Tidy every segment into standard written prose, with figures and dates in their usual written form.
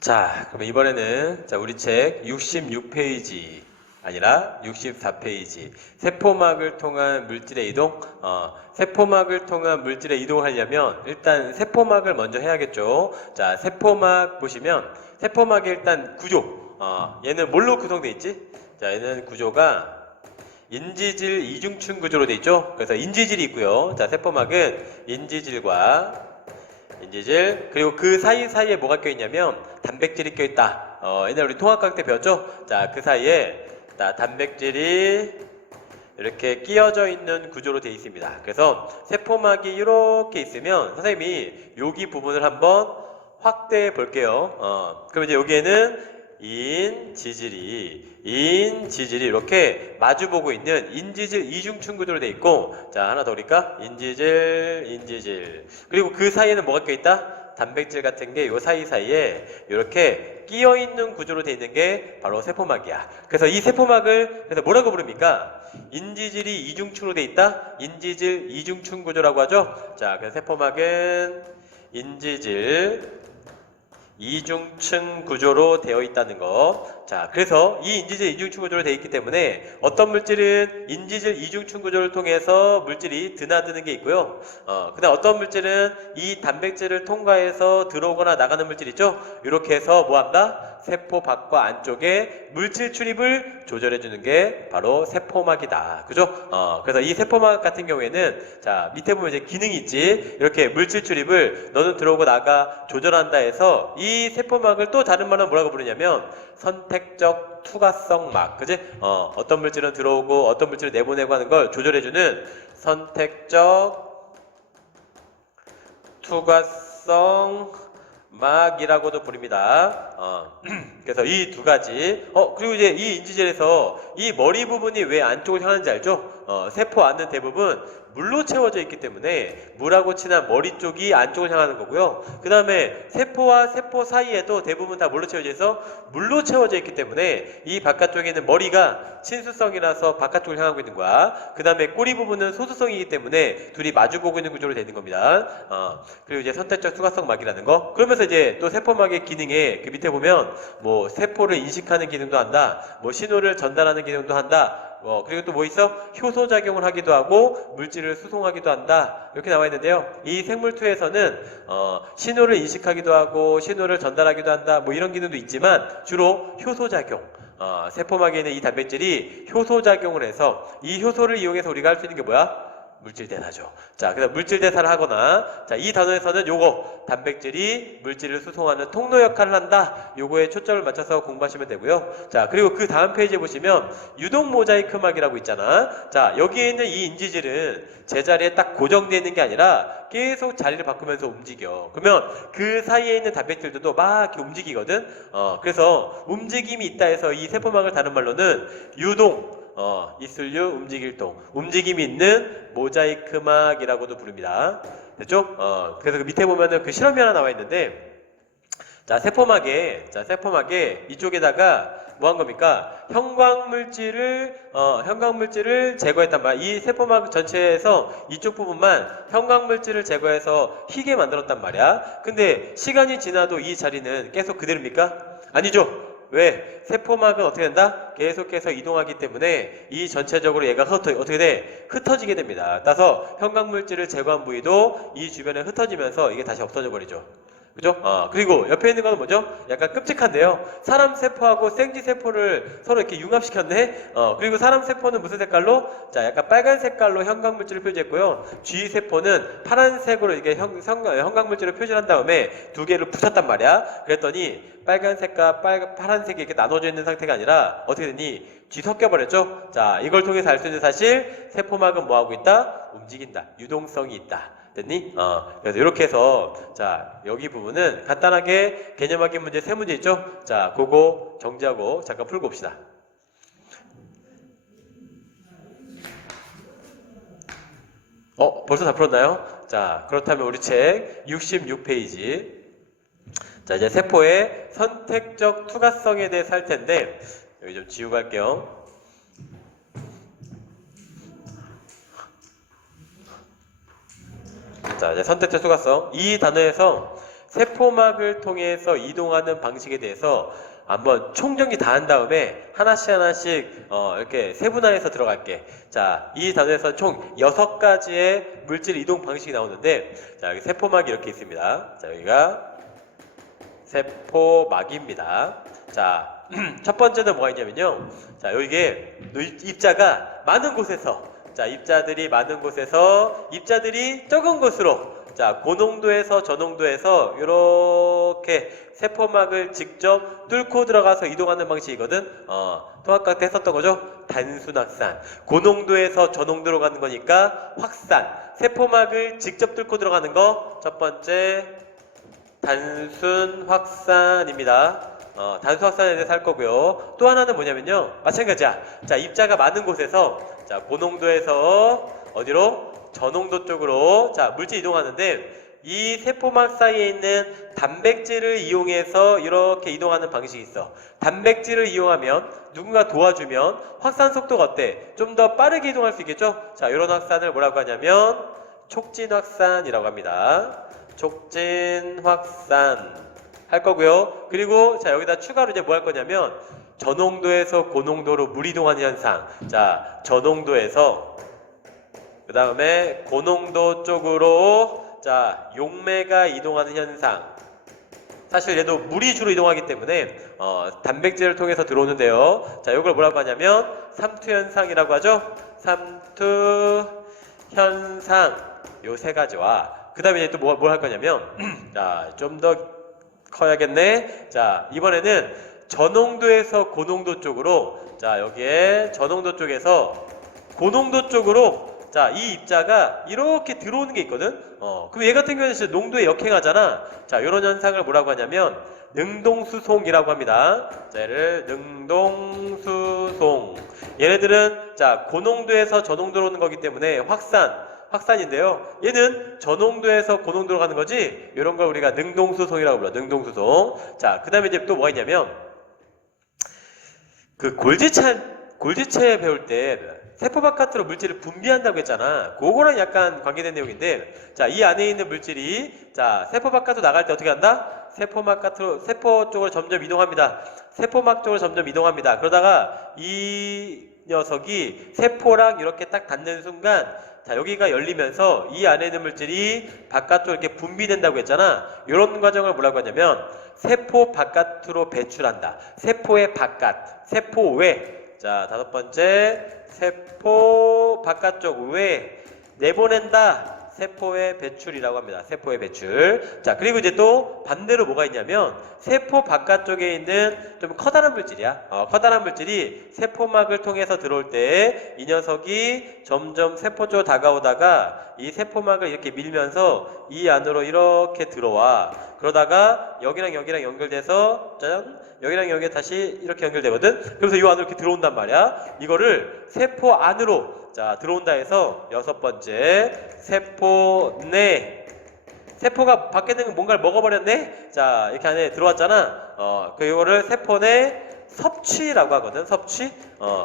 자, 그럼 이번에는 우리 책 66페이지 아니라 64페이지 세포막을 통한 물질의 이동. 세포막을 통한 물질의 이동을 하려면 일단 세포막을 먼저 해야겠죠. 자, 세포막 보시면 세포막의 일단 구조. 얘는 뭘로 구성되어 있지? 자, 얘는 구조가 인지질 이중층 구조로 되어 있죠. 그래서 인지질이 있고요. 자, 세포막은 인지질 그리고 그 사이사이에 뭐가 껴있냐면 단백질이 껴있다. 옛날에 우리 통합과학 때 배웠죠? 자, 그 사이에 단백질이 이렇게 끼어져 있는 구조로 되어 있습니다. 그래서 세포막이 이렇게 있으면 선생님이 여기 부분을 한번 확대해 볼게요. 그럼 이제 여기에는 인지질이 이렇게 마주보고 있는 인지질 이중층 구조로 되어 있고, 자, 하나 더 올릴까? 인지질. 그리고 그 사이에는 뭐가 껴있다? 단백질 같은 게 요 사이사이에 이렇게 끼어있는 구조로 되어 있는 게 바로 세포막이야. 그래서 이 세포막을 그래서 뭐라고 부릅니까? 인지질이 이중층으로 되어 있다? 인지질 이중층 구조라고 하죠. 자, 그래서 세포막은 인지질 이중층 구조로 되어 있다는 거. 자, 그래서 이 인지질 이중층 구조로 되어 있기 때문에 어떤 물질은 인지질 이중층 구조를 통해서 물질이 드나드는 게 있고요. 그다음 어떤 물질은 이 단백질을 통과해서 들어오거나 나가는 물질 있죠? 이렇게 해서 뭐한다? 세포 밖과 안쪽에 물질 출입을 조절해 주는 게 바로 세포막이다. 그죠? 그래서 이 세포막 같은 경우에는 자, 밑에 보면 이제 기능이 있지. 이렇게 물질 출입을 너는 들어오고 나가 조절한다 해서 이 세포막을 또 다른 말로 뭐라고 부르냐면 선택적 투과성 막. 그지? 어떤 물질은 들어오고 어떤 물질을 내보내고 하는 걸 조절해 주는 선택적 투과성 막이라고도 부릅니다. 그래서 이 두 가지. 그리고 이제 이 인지질에서 이 머리 부분이 왜 안쪽을 향하는지 알죠? 세포 안은 대부분 물로 채워져 있기 때문에 물하고 친한 머리 쪽이 안쪽을 향하는 거고요. 그 다음에 세포와 세포 사이에도 대부분 다 뭘로 채워져 있어? 물로 채워져 있기 때문에 이 바깥쪽에 있는 머리가 친수성이라서 바깥쪽을 향하고 있는 거야. 그 다음에 꼬리 부분은 소수성이기 때문에 둘이 마주보고 있는 구조로 되는 겁니다. 그리고 이제 선택적 투과성 막이라는 거. 그러면서 이제 또 세포막의 기능에 그 밑에 보면 뭐 세포를 인식하는 기능도 한다. 뭐 신호를 전달하는 기능도 한다. 그리고 또 뭐 있어? 효소작용을 하기도 하고 물질을 수송하기도 한다. 이렇게 나와 있는데요. 이 생물투에서는 신호를 인식하기도 하고 신호를 전달하기도 한다. 뭐 이런 기능도 있지만 주로 효소작용. 세포막에 있는 이 단백질이 효소작용을 해서 이 효소를 이용해서 우리가 할 수 있는 게 뭐야? 물질 대사죠. 자, 그래서 물질 대사를 하거나, 자, 이 단어에서는 요거 단백질이 물질을 수송하는 통로 역할을 한다. 요거에 초점을 맞춰서 공부하시면 되고요. 자, 그리고 그 다음 페이지에 보시면 유동 모자이크막이라고 있잖아. 자, 여기에 있는 이 인지질은 제자리에 딱 고정되어 있는 게 아니라 계속 자리를 바꾸면서 움직여. 그러면 그 사이에 있는 단백질들도 막 이렇게 움직이거든. 그래서 움직임이 있다 해서 이 세포막을 다른 말로는 유동 이슬류 움직일동, 움직임이 있는 모자이크막이라고도 부릅니다. 됐죠? 그래서 그 밑에 보면은 그 실험이 하나 나와 있는데, 자, 세포막에 이쪽에다가 뭐 한 겁니까? 형광물질을 제거했단 말이야. 이 세포막 전체에서 이쪽 부분만 형광물질을 제거해서 희게 만들었단 말이야. 근데 시간이 지나도 이 자리는 계속 그대로입니까? 아니죠. 왜? 세포막은 어떻게 된다? 계속해서 이동하기 때문에 이 전체적으로 얘가 어떻게 돼? 흩어지게 됩니다. 따라서 형광물질을 제거한 부위도 이 주변에 흩어지면서 이게 다시 없어져 버리죠. 그죠? 그리고 옆에 있는 건 뭐죠? 약간 끔찍한데요. 사람 세포하고 생쥐 세포를 서로 이렇게 융합시켰네? 그리고 사람 세포는 무슨 색깔로? 자, 약간 빨간 색깔로 형광물질을 표시했고요. 쥐 세포는 파란색으로 이게 형광물질을 표시한 다음에 두 개를 붙였단 말이야. 그랬더니 빨간색과 파란색이 이렇게 나눠져 있는 상태가 아니라 어떻게 되니? 쥐 섞여버렸죠? 자, 이걸 통해서 알 수 있는 사실, 세포막은 뭐하고 있다? 움직인다. 유동성이 있다. 됐니? 그래서 이렇게 해서 자, 여기 부분은 간단하게 개념 확인 문제 3문제 있죠? 자, 그거 정지하고 잠깐 풀고 봅시다. 벌써 다 풀었나요? 자, 그렇다면 우리 책 66페이지. 자, 이제 세포의 선택적 투과성에 대해서 할 텐데 여기 좀 지우고 할게요. 자, 이제 선택적 투과성. 이 단어에서 세포막을 통해서 이동하는 방식에 대해서 한번 총정리 다 한 다음에 하나씩 이렇게 세분화해서 들어갈게. 자, 이 단어에서 총 6가지의 물질 이동 방식이 나오는데, 자, 여기 세포막이 이렇게 있습니다. 자, 여기가 세포막입니다. 자, 첫 번째는 뭐가 있냐면요. 자, 여기에 입자가 많은 곳에서, 자, 입자들이 많은 곳에서 입자들이 적은 곳으로, 자, 고농도에서 저농도에서 이렇게 세포막을 직접 뚫고 들어가서 이동하는 방식이거든. 통합각 때 했었던 거죠. 단순 확산. 고농도에서 저농도로 가는 거니까 확산. 세포막을 직접 뚫고 들어가는 거 첫 번째 단순 확산입니다. 단순 확산에 대해서 할 거고요. 또 하나는 뭐냐면요. 마찬가지야. 자, 입자가 많은 곳에서, 자, 고농도에서 어디로? 저농도 쪽으로, 자, 물질 이동하는데, 이 세포막 사이에 있는 단백질을 이용해서 이렇게 이동하는 방식이 있어. 단백질을 이용하면, 누군가 도와주면 확산 속도가 어때? 좀 더 빠르게 이동할 수 있겠죠? 자, 이런 확산을 뭐라고 하냐면 촉진 확산이라고 합니다. 촉진 확산 할 거고요. 그리고 자, 여기다 추가로 이제 뭐 할 거냐면 저농도에서 고농도로 물 이동하는 현상. 자, 저농도에서 그 다음에 고농도 쪽으로, 자, 용매가 이동하는 현상. 사실 얘도 물이 주로 이동하기 때문에 단백질을 통해서 들어오는데요. 자, 이걸 뭐라고 하냐면 삼투 현상이라고 하죠. 삼투 현상. 요 세 가지와 그 다음에 이제 또 뭘 할 거냐면 자, 좀 더 커야겠네. 자, 이번에는 저농도에서 고농도 쪽으로, 자, 여기에 저농도 쪽에서 고농도 쪽으로, 자, 이 입자가 이렇게 들어오는 게 있거든. 그럼 얘 같은 경우는 진짜 농도에 역행하잖아. 자, 이런 현상을 뭐라고 하냐면 능동수송이라고 합니다. 자, 얘를 능동수송. 얘네들은 자, 고농도에서 저농도로 오는 거기 때문에 확산인데요. 얘는 저농도에서 고농도로 가는 거지. 이런 걸 우리가 능동수송이라고 불러. 능동수송. 자, 그 다음에 이제 또 뭐가 있냐면 그 골지체 배울 때 세포 바깥으로 물질을 분비한다고 했잖아. 그거랑 약간 관계된 내용인데, 자, 이 안에 있는 물질이, 자, 세포 바깥으로 나갈 때 어떻게 한다? 세포막 쪽으로 점점 이동합니다. 세포막 쪽으로 점점 이동합니다. 그러다가 이 녀석이 세포랑 이렇게 딱 닿는 순간, 자, 여기가 열리면서 이 안에 있는 물질이 바깥으로 이렇게 분비된다고 했잖아. 이런 과정을 뭐라고 하냐면 세포 바깥으로 배출한다. 세포의 바깥, 세포 외. 자, 다섯 번째, 세포 바깥쪽 외 내보낸다. 세포의 배출이라고 합니다. 세포의 배출. 자, 그리고 이제 또 반대로 뭐가 있냐면 세포 바깥쪽에 있는 좀 커다란 물질이야. 커다란 물질이 세포막을 통해서 들어올 때 이 녀석이 점점 세포 쪽으로 다가오다가 이 세포막을 이렇게 밀면서 이 안으로 이렇게 들어와. 그러다가 여기랑 여기랑 연결돼서 짠, 여기랑 여기 다시 이렇게 연결되거든. 그래서 이 안으로 이렇게 들어온단 말이야. 이거를 세포 안으로, 자, 들어온다 해서 여섯 번째, 세포 내. 세포가 밖에 있는 뭔가를 먹어버렸네? 자, 이렇게 안에 들어왔잖아. 이거를 세포 내 섭취라고 하거든. 섭취.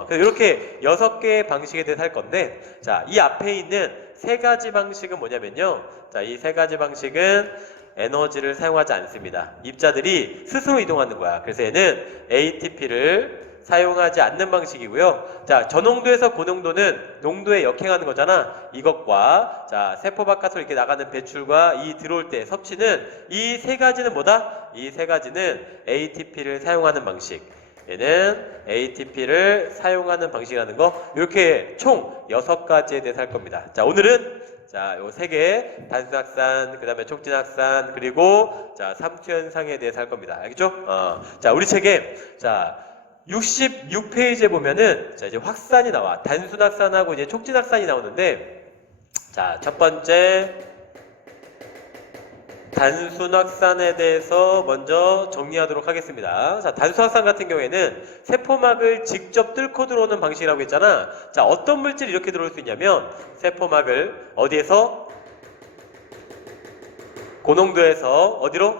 그래서 이렇게 6개의 방식에 대해서 할 건데, 자, 이 앞에 있는 3가지 방식은 뭐냐면요. 자, 이 3가지 방식은 에너지를 사용하지 않습니다. 입자들이 스스로 이동하는 거야. 그래서 얘는 ATP를 사용하지 않는 방식이고요. 자, 저농도에서 고농도는 농도에 역행하는 거잖아. 이것과, 자, 세포 바깥으로 이렇게 나가는 배출과 이 들어올 때 섭취는 이 3가지는 뭐다? 이 3가지는 ATP를 사용하는 방식. 얘는 ATP를 사용하는 방식이라는 거. 이렇게 총 6가지에 대해서 할 겁니다. 자, 오늘은 자, 요 3개, 단순확산, 그 다음에 촉진확산, 그리고 자, 삼투현상에 대해서 할 겁니다. 알겠죠? 자, 우리 책에 자, 66페이지에 보면은 자, 이제 확산이 나와. 단순확산하고 이제 촉진확산이 나오는데, 자, 첫 번째 단순확산에 대해서 먼저 정리하도록 하겠습니다. 자, 단순확산 같은 경우에는 세포막을 직접 뚫고 들어오는 방식이라고 했잖아. 자, 어떤 물질이 이렇게 들어올 수 있냐면 세포막을 어디에서? 고농도에서 어디로?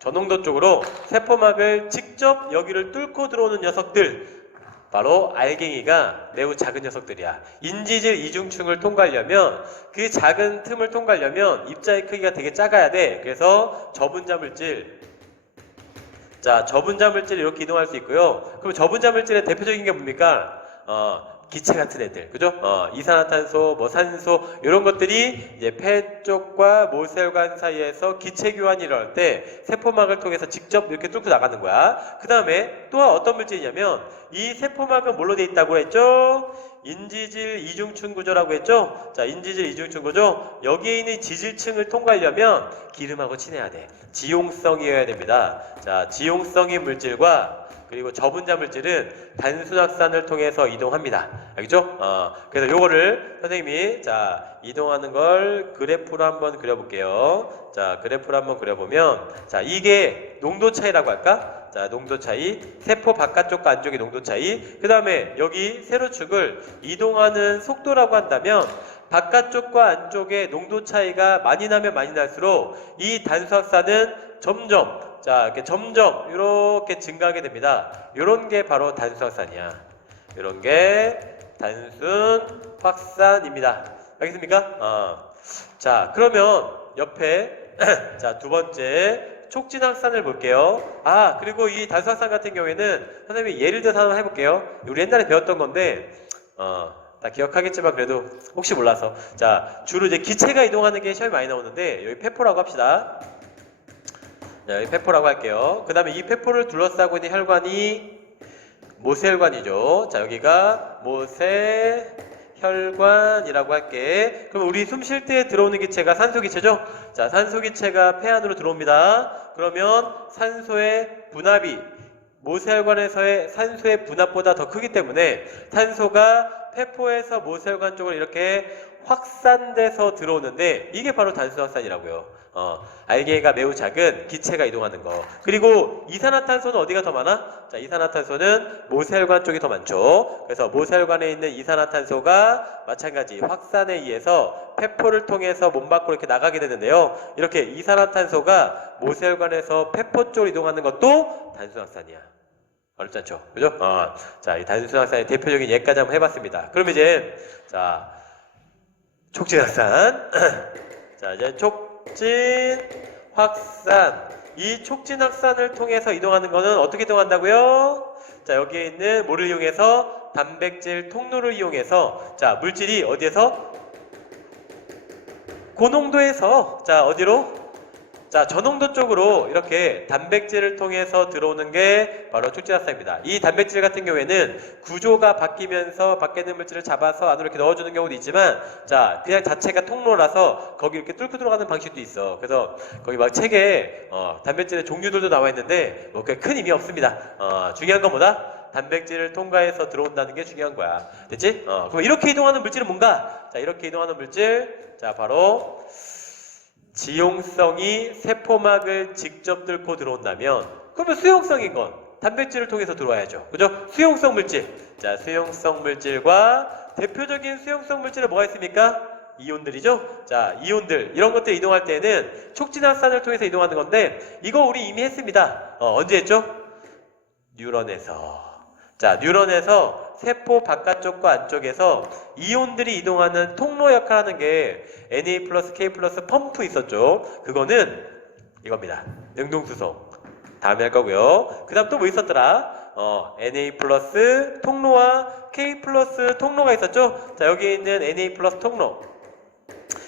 저농도 쪽으로 세포막을 직접 여기를 뚫고 들어오는 녀석들. 바로 알갱이가 매우 작은 녀석들이야. 인지질 이중층을 통과하려면 그 작은 틈을 통과하려면 입자의 크기가 되게 작아야 돼. 그래서 저분자 물질, 자 저분자 물질 이렇게 이동할 수 있고요. 그럼 저분자 물질의 대표적인 게 뭡니까? 기체 같은 애들, 그죠? 이산화탄소, 뭐 산소 이런 것들이 이제 폐 쪽과 모세혈관 사이에서 기체 교환이 일어날 때 세포막을 통해서 직접 이렇게 뚫고 나가는 거야. 그 다음에 또 어떤 물질이냐면 이 세포막은 뭘로 돼 있다고 했죠? 인지질 이중층 구조라고 했죠? 자, 인지질 이중층 구조. 여기에 있는 지질층을 통과하려면 기름하고 친해야 돼. 지용성이어야 됩니다. 자, 지용성인 물질과 그리고 저분자 물질은 단순확산을 통해서 이동합니다. 알겠죠? 그래서 요거를 선생님이 자 이동하는 걸 그래프로 한번 그려볼게요. 자 그래프로 한번 그려보면 자 이게 농도 차이라고 할까? 자 농도 차이, 세포 바깥쪽과 안쪽의 농도 차이. 그 다음에 여기 세로축을 이동하는 속도라고 한다면 바깥쪽과 안쪽의 농도 차이가 많이 나면 많이 날수록 이 단순확산은 점점 자, 이렇게 점점 이렇게 증가하게 됩니다. 이런 게 바로 단순 확산이야. 이런 게 단순 확산입니다. 알겠습니까? 자, 그러면 옆에 자, 두 번째 촉진 확산을 볼게요. 그리고 이 단순 확산 같은 경우에는 선생님이 예를 들어서 한번 해볼게요. 우리 옛날에 배웠던 건데 다 기억하겠지만 그래도 혹시 몰라서 자, 주로 이제 기체가 이동하는 게 시험이 많이 나오는데 여기 페포라고 합시다. 자, 여기 페포라고 할게요. 그 다음에 이 페포를 둘러싸고 있는 혈관이 모세혈관이죠. 자, 여기가 모세혈관이라고 할게. 그럼 우리 숨 쉴 때 들어오는 기체가 산소기체죠? 자, 산소기체가 폐 안으로 들어옵니다. 그러면 산소의 분압이 모세혈관에서의 산소의 분압보다 더 크기 때문에 산소가 폐포에서 모세혈관 쪽으로 이렇게 확산돼서 들어오는데 이게 바로 단순 확산이라고요. 알갱이가 매우 작은 기체가 이동하는 거. 그리고 이산화탄소는 어디가 더 많아? 자, 이산화탄소는 모세혈관 쪽이 더 많죠. 그래서 모세혈관에 있는 이산화탄소가 마찬가지 확산에 의해서 폐포를 통해서 몸 밖으로 이렇게 나가게 되는데요. 이렇게 이산화탄소가 모세혈관에서 폐포 쪽으로 이동하는 것도 단순 확산이야. 어렵지 않죠? 그죠? 자, 이 단순 확산의 대표적인 예까지 한번 해봤습니다. 그럼 이제 자 촉진 확산. 자, 이제 촉진 확산. 이 촉진 확산을 통해서 이동하는 거는 어떻게 이동한다고요? 자, 여기에 있는 뭐를 이용해서 단백질 통로를 이용해서 자, 물질이 어디에서? 고농도에서 자, 어디로? 자, 저농도 쪽으로 이렇게 단백질을 통해서 들어오는 게 바로 촉진 확산입니다. 이 단백질 같은 경우에는 구조가 바뀌면서 밖에 있는 물질을 잡아서 안으로 이렇게 넣어주는 경우도 있지만 자, 그냥 자체가 통로라서 거기 이렇게 뚫고 들어가는 방식도 있어. 그래서 거기 막 책에 단백질의 종류들도 나와 있는데 뭐 그게 큰 의미 없습니다. 중요한 건 뭐다? 단백질을 통과해서 들어온다는 게 중요한 거야. 됐지? 그럼 이렇게 이동하는 물질은 뭔가? 자, 이렇게 이동하는 물질 자, 바로 지용성이 세포막을 직접 뚫고 들어온다면 그러면 수용성인 건 단백질을 통해서 들어와야죠. 그죠? 수용성 물질. 자, 수용성 물질과 대표적인 수용성 물질은 뭐가 있습니까? 이온들이죠. 자, 이온들 이런 것들 이동할 때는 촉진 확산을 통해서 이동하는 건데 이거 우리 이미 했습니다. 언제 했죠? 뉴런에서. 자, 뉴런에서 세포 바깥쪽과 안쪽에서 이온들이 이동하는 통로 역할을 하는 게 Na 플러스 K 플러스 펌프 있었죠. 그거는 이겁니다. 능동수소. 다음에 할 거고요. 그 다음 또 뭐 있었더라? Na 플러스 통로와 K 플러스 통로가 있었죠. 자, 여기에 있는 Na 플러스 통로.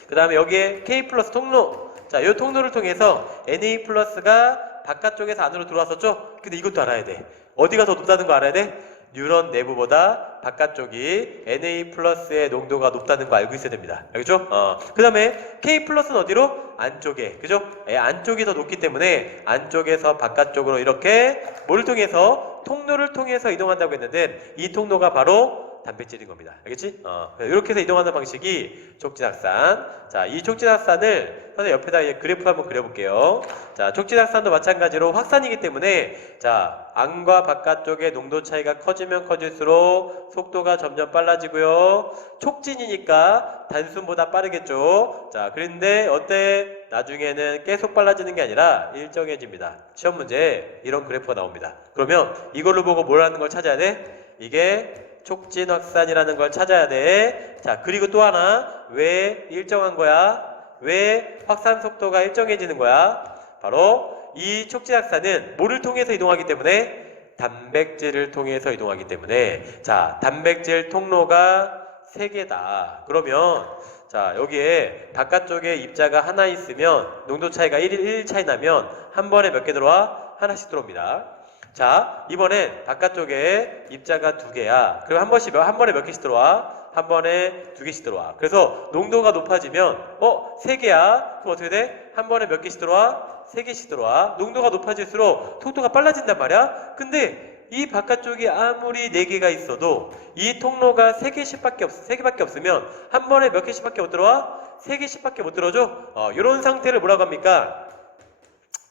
그 다음에 여기에 K 플러스 통로. 자, 이 통로를 통해서 Na 플러스가 바깥쪽에서 안으로 들어왔었죠. 근데 이것도 알아야 돼. 어디가 더 높다는 거 알아야 돼? 뉴런 내부보다 바깥쪽이 Na 플러스의 농도가 높다는 거 알고 있어야 됩니다. 알겠죠? 그 다음에 K 플러스는 어디로? 안쪽에. 그죠? 안쪽이 더 높기 때문에 안쪽에서 바깥쪽으로 이렇게 뭐를 통해서? 통로를 통해서 이동한다고 했는데 이 통로가 바로 단백질인 겁니다. 알겠지? 이렇게 해서 이동하는 방식이 촉진확산. 자, 이 촉진확산을 선생님 옆에다 그래프 한번 그려볼게요. 자, 촉진확산도 마찬가지로 확산이기 때문에 자, 안과 바깥쪽의 농도 차이가 커지면 커질수록 속도가 점점 빨라지고요. 촉진이니까 단순보다 빠르겠죠. 자, 그런데 어때? 나중에는 계속 빨라지는 게 아니라 일정해집니다. 시험 문제에 이런 그래프가 나옵니다. 그러면 이걸로 보고 뭘 하는 걸 찾아야 돼? 이게 촉진 확산이라는 걸 찾아야 돼. 자, 그리고 또 하나, 왜 일정한 거야? 왜 확산 속도가 일정해지는 거야? 바로 이 촉진 확산은 뭐를 통해서 이동하기 때문에? 단백질을 통해서 이동하기 때문에. 자, 단백질 통로가 3개다. 그러면 자, 여기에 바깥쪽에 입자가 하나 있으면 농도 차이가 1 차이 나면 한 번에 몇 개 들어와? 하나씩 들어옵니다. 자, 이번엔 바깥쪽에 입자가 2개야. 그럼 한 번에 몇 개씩 들어와? 한 번에 2개씩 들어와. 그래서 농도가 높아지면 3개야. 그럼 어떻게 돼? 한 번에 몇 개씩 들어와? 3개씩 들어와. 농도가 높아질수록 속도가 빨라진단 말이야. 근데 이 바깥쪽이 아무리 4개가 있어도 이 통로가 3개밖에 없으면 한 번에 몇 개씩밖에 못 들어와? 3개씩밖에 못 들어줘. 이런 상태를 뭐라고 합니까?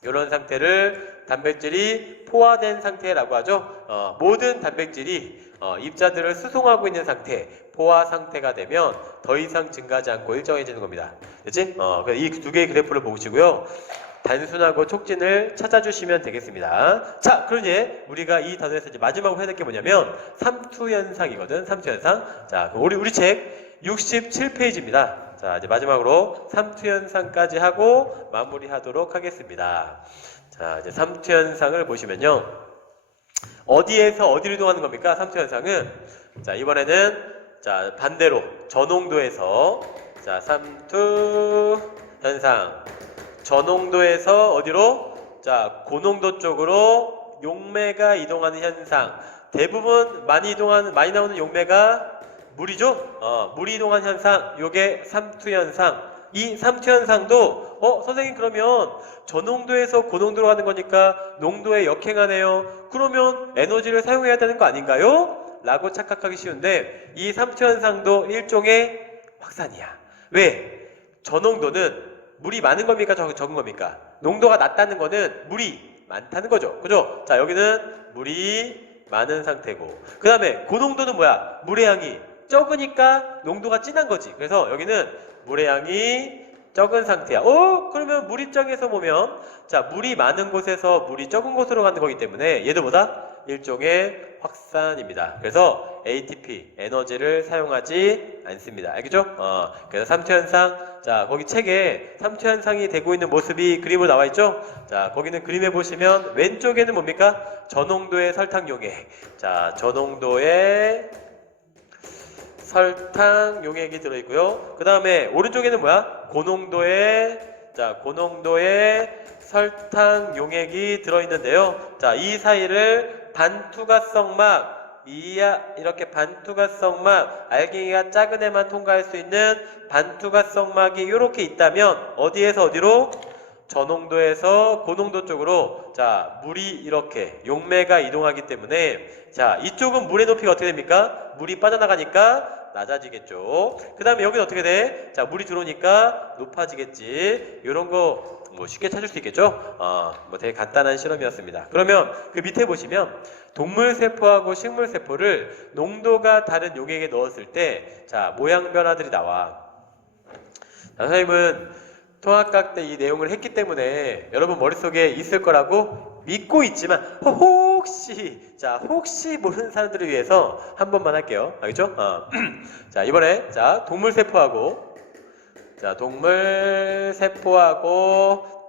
이런 상태를 단백질이 포화된 상태라고 하죠. 모든 단백질이 입자들을 수송하고 있는 상태, 포화 상태가 되면 더 이상 증가하지 않고 일정해지는 겁니다. 됐지? 이 2개의 그래프를 보시고요. 단순하고 촉진을 찾아주시면 되겠습니다. 자, 그럼 이제 우리가 이 단원에서 이제 마지막으로 해야 될 게 뭐냐면 삼투현상이거든. 삼투현상. 자, 우리 책 67페이지입니다. 자, 이제 마지막으로 삼투현상까지 하고 마무리하도록 하겠습니다. 자, 이제 삼투현상을 보시면요. 어디에서 어디로 이동하는 겁니까? 삼투현상은. 자, 이번에는 자, 반대로 저농도에서 자, 삼투현상. 저농도에서 어디로? 자, 고농도 쪽으로 용매가 이동하는 현상. 대부분 많이 나오는 용매가 물이죠? 물이 이동하는 현상. 요게 삼투현상. 이 삼투현상도 선생님 그러면 저농도에서 고농도로 가는 거니까 농도에 역행하네요. 그러면 에너지를 사용해야 되는 거 아닌가요? 라고 착각하기 쉬운데 이 삼투현상도 일종의 확산이야. 왜? 저농도는 물이 많은 겁니까? 적은 겁니까? 농도가 낮다는 거는 물이 많다는 거죠. 그죠? 자, 여기는 물이 많은 상태고. 그 다음에 고농도는 뭐야? 물의 양이 적으니까 농도가 진한 거지. 그래서 여기는 물의 양이 적은 상태야. 그러면 물 입장에서 보면 자, 물이 많은 곳에서 물이 적은 곳으로 가는 거기 때문에 얘도 뭐다? 일종의 확산입니다. 그래서 ATP, 에너지를 사용하지 않습니다. 알겠죠? 그래서 삼투현상, 자, 거기 책에 삼투현상이 되고 있는 모습이 그림으로 나와 있죠? 자, 거기는 그림에 보시면 왼쪽에는 뭡니까? 저농도의 설탕 용액. 자, 저농도의 설탕 용액이 들어있고요. 그 다음에 오른쪽에는 뭐야? 고농도의 설탕 용액이 들어있는데요. 자, 이 사이를 반투과성막, 이렇게 반투과성막, 알갱이가 작은 애만 통과할 수 있는 반투과성막이 이렇게 있다면 어디에서 어디로? 저농도에서 고농도 쪽으로 자, 물이 이렇게 용매가 이동하기 때문에 자, 이쪽은 물의 높이가 어떻게 됩니까? 물이 빠져나가니까 낮아지겠죠. 그 다음에 여기는 어떻게 돼? 자, 물이 들어오니까 높아지겠지. 이런 거 뭐 쉽게 찾을 수 있겠죠? 뭐 되게 간단한 실험이었습니다. 그러면 그 밑에 보시면 동물세포하고 식물세포를 농도가 다른 용액에 넣었을 때 자, 모양 변화들이 나와. 자, 선생님은 통합각 때 이 내용을 했기 때문에 여러분 머릿속에 있을 거라고 믿고 있지만 혹시 모르는 사람들을 위해서 한 번만 할게요. 알겠죠? 자, 이번에 자, 동물세포하고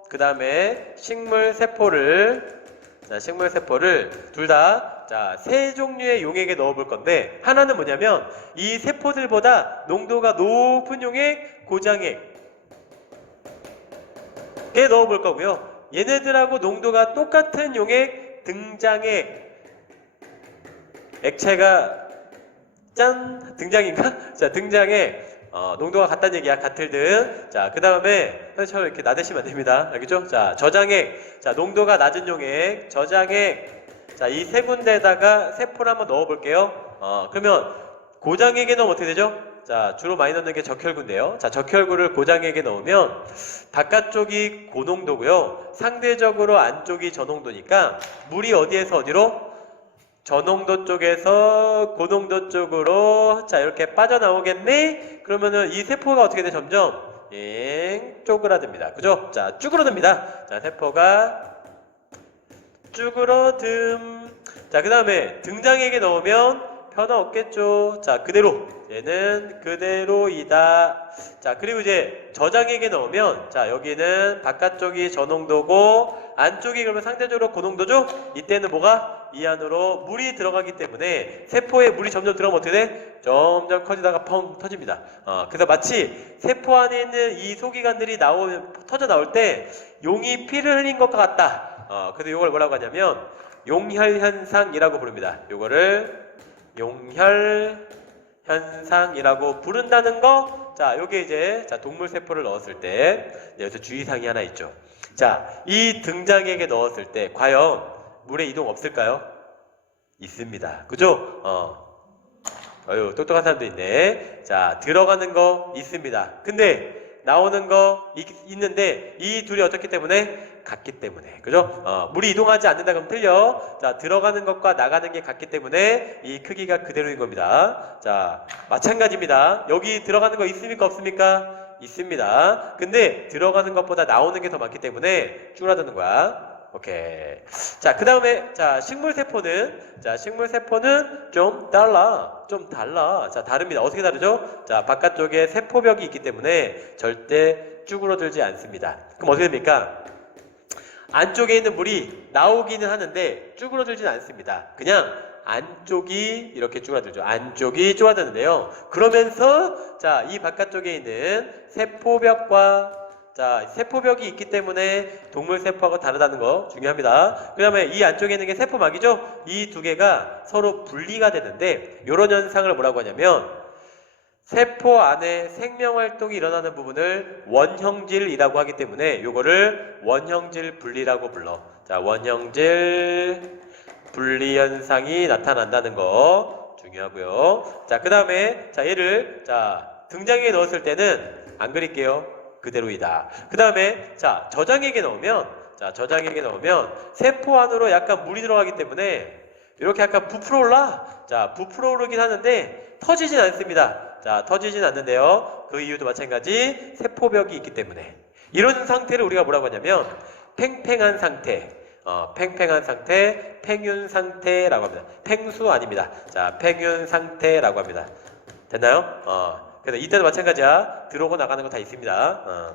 그 다음에 식물세포를 둘 다 자, 세 종류의 용액에 넣어 볼 건데 하나는 뭐냐면 이 세포들보다 농도가 높은 용액, 고장액 에 넣어 볼 거고요. 얘네들하고 농도가 똑같은 용액, 등장액 액체가 짠! 등장인가? 자, 등장액 농도가 같다는 얘기야. 같을 등. 자, 그 다음에 선생님처럼 이렇게 나대시면 안 됩니다. 알겠죠? 자, 저장액. 자, 농도가 낮은 용액, 저장액. 자, 이 세 군데에다가 세포를 한번 넣어 볼게요. 그러면 고장액에 넣으면 어떻게 되죠? 자, 주로 많이 넣는 게 적혈구인데요. 자, 적혈구를 고장액에 넣으면 바깥쪽이 고농도고요. 상대적으로 안쪽이 저농도니까 물이 어디에서 어디로? 저농도 쪽에서 고농도 쪽으로 자, 이렇게 빠져나오겠네? 그러면은 이 세포가 어떻게 돼? 점점 쪼그라듭니다. 그죠? 자, 쭈그러듭니다. 자, 세포가 쭈그러듦. 자, 그 다음에 등장액에 넣으면 변화 없겠죠. 자, 그대로. 얘는 그대로이다. 자, 그리고 이제 저장액에 넣으면, 자, 여기는 바깥쪽이 저농도고, 안쪽이 그러면 상대적으로 고농도죠? 이때는 뭐가? 이 안으로 물이 들어가기 때문에, 세포에 물이 점점 들어가면 어떻게 돼? 점점 커지다가 펑 터집니다. 그래서 마치 세포 안에 있는 이 소기관들이 터져 나올 때, 용이 피를 흘린 것과 같다. 그래서 이걸 뭐라고 하냐면, 용혈현상이라고 부릅니다. 요거를 용혈현상이라고 부른다는 거. 자, 요게 이제 자, 동물 세포를 넣었을 때 여기서 주의사항이 하나 있죠. 자, 이 등장액에 넣었을 때 과연 물의 이동 없을까요? 있습니다. 그죠? 똑똑한 사람도 있네. 자, 들어가는 거 있습니다. 근데 나오는 거 있는데 이 둘이 어떻기 때문에? 같기 때문에. 그죠? 물이 이동하지 않는다 그러면 틀려. 자, 들어가는 것과 나가는 게 같기 때문에 이 크기가 그대로인 겁니다. 자, 마찬가지입니다. 여기 들어가는 거 있습니까? 없습니까? 있습니다. 근데 들어가는 것보다 나오는 게 더 많기 때문에 줄어드는 거야. 오케이. 자, 그 다음에, 자, 식물세포는 좀 달라. 자, 다릅니다. 어떻게 다르죠? 자, 바깥쪽에 세포벽이 있기 때문에 절대 쭈그러들지 않습니다. 그럼 어떻게 됩니까? 안쪽에 있는 물이 나오기는 하는데 쭈그러들지는 않습니다. 그냥 안쪽이 이렇게 쭈그러들죠. 안쪽이 쭈그러드는데요. 그러면서, 자, 이 바깥쪽에 있는 세포벽과 자, 세포벽이 있기 때문에 동물 세포하고 다르다는 거 중요합니다. 그 다음에 이 안쪽에 있는 게 세포막이죠? 이 두 개가 서로 분리가 되는데 이런 현상을 뭐라고 하냐면 세포 안에 생명활동이 일어나는 부분을 원형질이라고 하기 때문에 이거를 원형질 분리라고 불러. 자, 원형질 분리 현상이 나타난다는 거 중요하고요. 자, 그 다음에 자, 얘를 자, 등장액에 넣었을 때는 안 그릴게요. 그대로이다. 그 다음에 자, 저장액에 넣으면 세포 안으로 약간 물이 들어가기 때문에 이렇게 약간 부풀어 올라. 자, 부풀어 오르긴 하는데 터지진 않습니다. 자, 터지진 않는데요. 그 이유도 마찬가지 세포벽이 있기 때문에 이런 상태를 우리가 뭐라고 하냐면 팽팽한 상태. 팽팽한 상태, 팽윤 상태라고 합니다. 팽수 아닙니다. 자, 팽윤 상태라고 합니다. 됐나요? 그래서 이때도 마찬가지야. 들어오고 나가는 거 다 있습니다.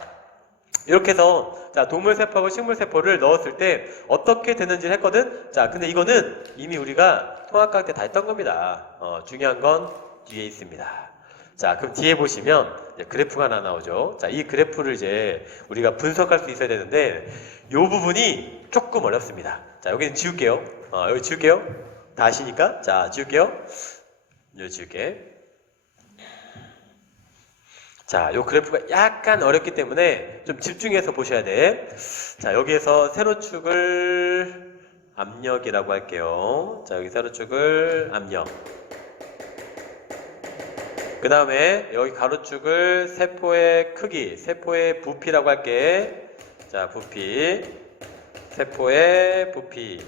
이렇게 해서 자, 동물세포하고 식물세포를 넣었을 때 어떻게 되는지를 했거든. 자, 근데 이거는 이미 우리가 통합과학 때 다 했던 겁니다. 중요한 건 뒤에 있습니다. 자, 그럼 뒤에 보시면 이제 그래프가 하나 나오죠. 자, 이 그래프를 이제 우리가 분석할 수 있어야 되는데 이 부분이 조금 어렵습니다. 자, 여기는 지울게요. 여기 지울게요. 다 아시니까. 자, 지울게요. 여기 지울게. 자, 요 그래프가 약간 어렵기 때문에 좀 집중해서 보셔야 돼. 자, 여기에서 세로축을 압력이라고 할게요. 자, 여기 세로축을 압력. 그 다음에 여기 가로축을 세포의 크기, 세포의 부피라고 할게. 자, 부피. 세포의 부피.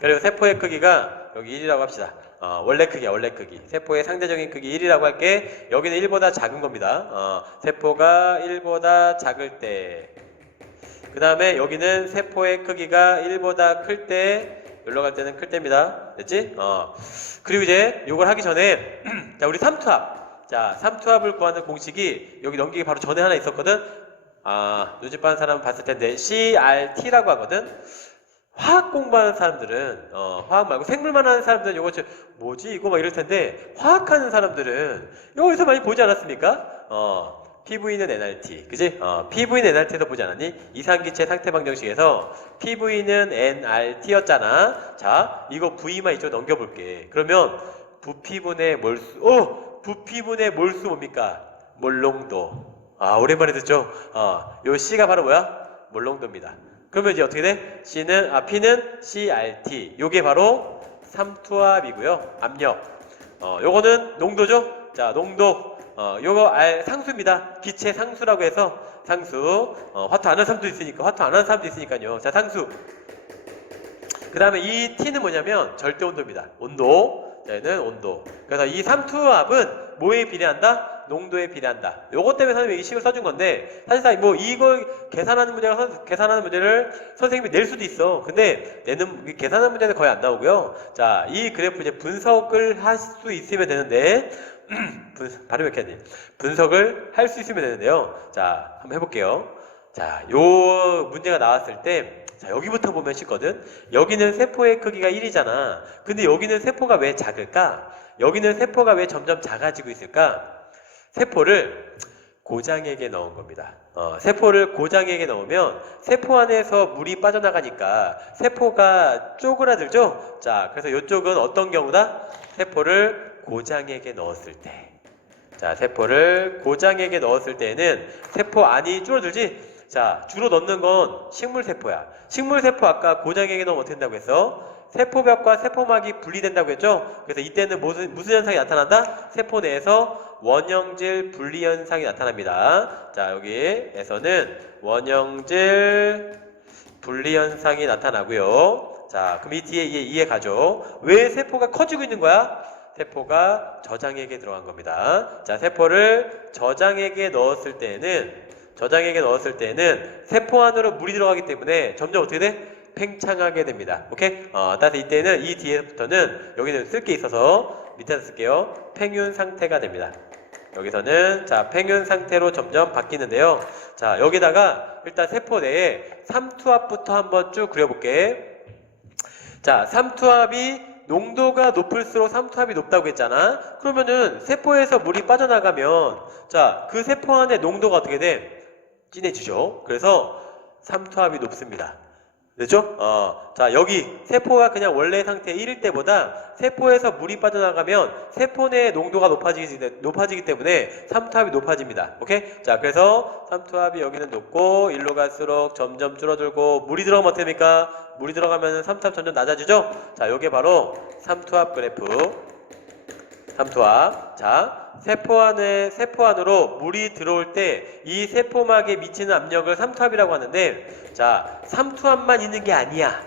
그리고 세포의 크기가 여기 1이라고 합시다. 원래 크기야, 원래 크기. 세포의 상대적인 크기 1이라고 할게. 여기는 1보다 작은 겁니다. 세포가 1보다 작을 때. 그 다음에 여기는 세포의 크기가 1보다 클 때, 여기로 갈 때는 클 때입니다. 됐지? 그리고 이제 이걸 하기 전에, 자, 우리 삼투압. 자, 삼투압을 구하는 공식이 여기 넘기기 바로 전에 하나 있었거든? 요즘 반 사람 봤을 텐데, CRT라고 하거든? 화학 공부하는 사람들은 화학 말고 생물만 하는 사람들은 이거 뭐지 이거 막 이럴 텐데 화학하는 사람들은 여기서 많이 보지 않았습니까? PV는 NRT, 그지? PV는 NRT도 보지 않았니? 이상기체 상태방정식에서 PV는 NRT였잖아. 자, 이거 V만 이쪽 넘겨볼게. 그러면 부피분의 몰수, 부피분의 몰수 뭡니까? 몰농도. 오랜만에 듣죠? 요 C가 바로 뭐야? 몰농도입니다. 그러면 이제 어떻게 돼? P는 CRT. 요게 바로 삼투압이고요. 압력. 요거는 농도죠? 자, 농도. 요거 상수입니다. 기체 상수라고 해서 상수. 화투 안 하는 사람도 있으니까, 화투 안 하는 사람도 있으니까요. 자, 상수. 그 다음에 이 T는 뭐냐면 절대 온도입니다. 온도. 자, 얘는 온도. 그래서 이 삼투압은 뭐에 비례한다? 농도에 비례한다. 요것 때문에 선생님이 이 식을 써준 건데 사실상 뭐 이걸 계산하는 문제를 선생님이 낼 수도 있어. 근데 계산하는 문제는 거의 안 나오고요. 자, 이 그래프 이제 분석을 할 수 있으면 되는데 발음이 이렇게 하네. 분석을 할 수 있으면 되는데요. 자, 한번 해볼게요. 자, 요 문제가 나왔을 때 자, 여기부터 보면 쉽거든. 여기는 세포의 크기가 1이잖아. 근데 여기는 세포가 왜 작을까? 여기는 세포가 왜 점점 작아지고 있을까? 세포를 고장액에 넣은 겁니다. 세포를 고장액에 넣으면 세포 안에서 물이 빠져나가니까 세포가 쪼그라들죠? 자, 그래서 이쪽은 어떤 경우다? 세포를 고장액에 넣었을 때. 자, 세포를 고장액에 넣었을 때는 세포 안이 줄어들지? 자, 주로 넣는 건 식물세포야. 식물세포 아까 고장액에 넣으면 어떻게 된다고 했어? 세포벽과 세포막이 분리된다고 했죠? 그래서 이때는 무슨 현상이 나타난다? 세포 내에서 원형질 분리 현상이 나타납니다. 자, 여기에서는 원형질 분리 현상이 나타나고요. 자, 그럼 이 뒤에 이해 가죠? 왜 세포가 커지고 있는 거야? 세포가 저장액에 들어간 겁니다. 자, 세포를 저장액에 넣었을 때는 세포 안으로 물이 들어가기 때문에 점점 어떻게 돼? 팽창하게 됩니다. 오케이? 따라서 이때는 이 뒤에부터는 여기는 쓸 게 있어서 밑에서 쓸게요. 팽윤 상태가 됩니다. 여기서는 자, 팽윤 상태로 점점 바뀌는데요. 자, 여기다가 일단 세포 내에 삼투압부터 한번 쭉 그려볼게. 자, 삼투압이 농도가 높을수록 삼투압이 높다고 했잖아. 그러면은 세포에서 물이 빠져나가면 자, 그 세포 안에 농도가 어떻게 돼? 진해지죠. 그래서 삼투압이 높습니다. 됐죠? 자, 여기 세포가 그냥 원래 상태 1일 때보다 세포에서 물이 빠져나가면 세포 내의 농도가 높아지기 때문에 삼투압이 높아집니다. 오케이? 자, 그래서 삼투압이 여기는 높고 일로 갈수록 점점 줄어들고 물이 들어가면 어떻게 됩니까? 물이 들어가면 삼투압 점점 낮아지죠? 자, 요게 바로 삼투압 그래프. 삼투압. 자, 세포 안으로 물이 들어올 때 이 세포막에 미치는 압력을 삼투압이라고 하는데, 자, 삼투압만 있는 게 아니야.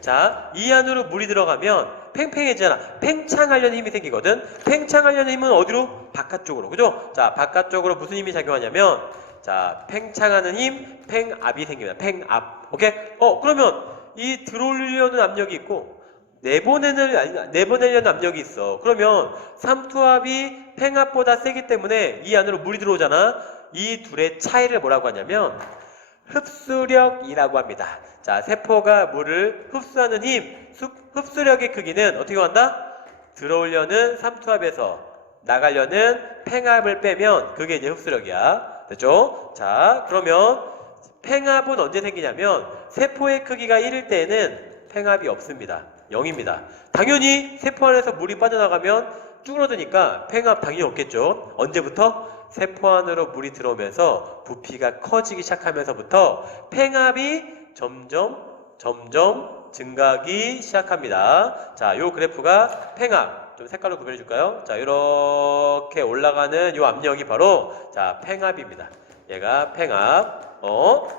자, 이 안으로 물이 들어가면 팽팽해지잖아. 팽창하려는 힘이 생기거든. 팽창하려는 힘은 어디로? 바깥쪽으로. 그죠? 자, 바깥쪽으로 무슨 힘이 작용하냐면, 자, 팽창하는 힘, 팽압이 생깁니다. 팽압. 오케이? 그러면 이 들어오려는 압력이 있고, 내보내려는 압력이 있어. 그러면 삼투압이 팽압보다 세기 때문에 이 안으로 물이 들어오잖아. 이 둘의 차이를 뭐라고 하냐면 흡수력이라고 합니다. 자, 세포가 물을 흡수하는 힘, 흡수력의 크기는 어떻게 한다? 들어오려는 삼투압에서 나가려는 팽압을 빼면 그게 이제 흡수력이야. 됐죠? 자, 그러면 팽압은 언제 생기냐면 세포의 크기가 1일 때에는 팽압이 없습니다. 0입니다. 당연히 세포 안에서 물이 빠져나가면 쭈그러드니까 팽압 당연히 없겠죠. 언제부터? 세포 안으로 물이 들어오면서 부피가 커지기 시작하면서부터 팽압이 점점 증가하기 시작합니다. 자, 요 그래프가 팽압. 좀 색깔로 구별해 줄까요? 자, 이렇게 올라가는 요 압력이 바로 자, 팽압입니다. 얘가 팽압.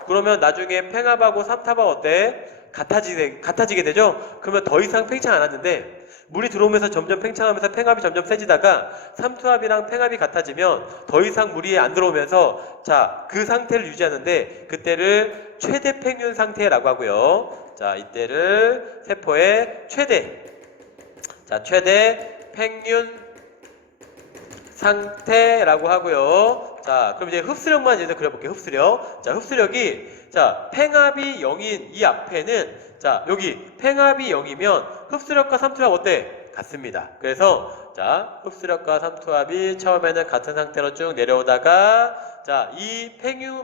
그러면 나중에 팽압하고 삼투압하고 어때? 같아지게 되죠? 그러면 더 이상 팽창 안 하는데 물이 들어오면서 점점 팽창하면서 팽압이 점점 세지다가 삼투압이랑 팽압이 같아지면 더 이상 물이 안 들어오면서 자, 그 상태를 유지하는데 그때를 최대 팽윤 상태라고 하고요. 자, 이때를 세포의 최대 팽윤 상태라고 하고요. 자, 그럼 이제 흡수력만 이제 그려볼게요. 흡수력. 자, 흡수력이 자, 팽압이 0인 이 앞에는 자, 여기 팽압이 0이면 흡수력과 삼투압 어때? 같습니다. 그래서 자, 흡수력과 삼투압이 처음에는 같은 상태로 쭉 내려오다가 자, 이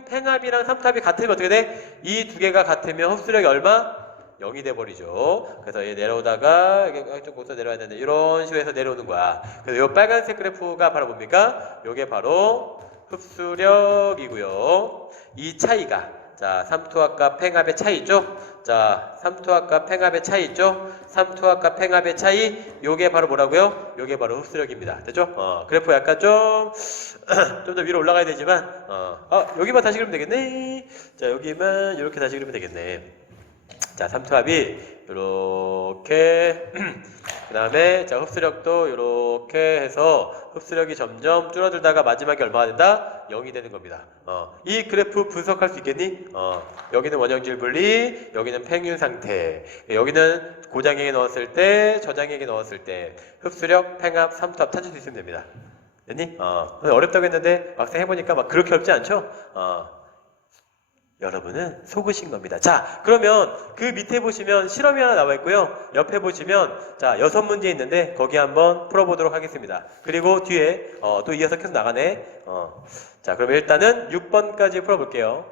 팽압이랑 삼투압이 같으면 어떻게 돼? 이 두 개가 같으면 흡수력이 얼마? 0이 돼버리죠. 그래서 얘 내려오다가 이게 좀 고쳐 내려와야 되는데 이런 식으로 해서 내려오는 거야. 그래서 이 빨간색 그래프가 바로 뭡니까? 요게 바로 흡수력이고요. 이 차이가 자, 삼투압과 팽압의 차이 있죠? 자, 삼투압과 팽압의 차이 있죠? 삼투압과 팽압의 차이, 요게 바로 뭐라고요? 요게 바로 흡수력입니다. 됐죠? 그래프 약간 좀 더 위로 올라가야 되지만, 여기만 다시 그리면 되겠네. 자, 여기만 이렇게 다시 그리면 되겠네. 자, 삼투압이 이렇게 그 다음에 자 흡수력도 이렇게 해서 흡수력이 점점 줄어들다가 마지막에 얼마가 된다? 0이 되는 겁니다. 이 그래프 분석할 수 있겠니? 여기는 원형질 분리, 여기는 평균 상태, 여기는 고장액에 넣었을 때, 저장액에 넣었을 때 흡수력, 팽합, 삼투압 찾을 수 있으면 됩니다. 됐니? 어렵다고 했는데 막상 해보니까 막 그렇게 어렵지 않죠? 여러분은 속으신 겁니다. 자, 그러면 그 밑에 보시면 실험이 하나 나와 있고요. 옆에 보시면 자 6문제 있는데 거기 한번 풀어보도록 하겠습니다. 그리고 뒤에 또 이어서 계속 나가네. 자, 그러면 일단은 6번까지 풀어볼게요.